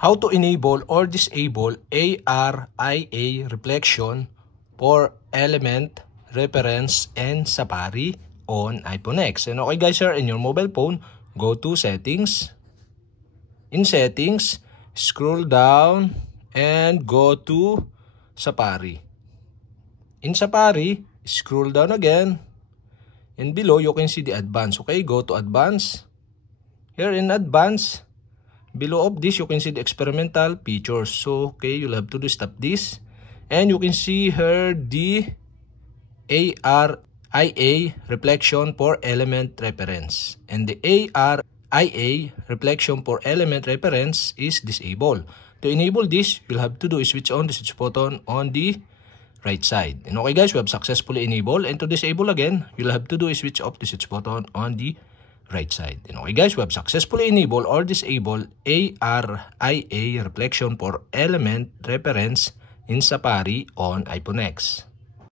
How to enable or disable ARIA reflection for element, reference, and Safari on iPhone X. And okay guys, here in your mobile phone, go to settings. In settings, scroll down and go to Safari. In Safari, scroll down again. And below, you can see the advanced. Okay, go to advanced. Here in advanced, below of this, you can see the experimental features. So, okay, you'll have to stop this. And you can see here the ARIA reflection for element reference. And the ARIA reflection for element reference is disabled. To enable this, you'll have to do is switch on the switch button on the right side. And okay guys, we have successfully enabled. And to disable again, you'll have to do is switch off the switch button on the right side. And okay guys, we have successfully enabled or disabled ARIA reflection for element reference in Safari on iPhone X.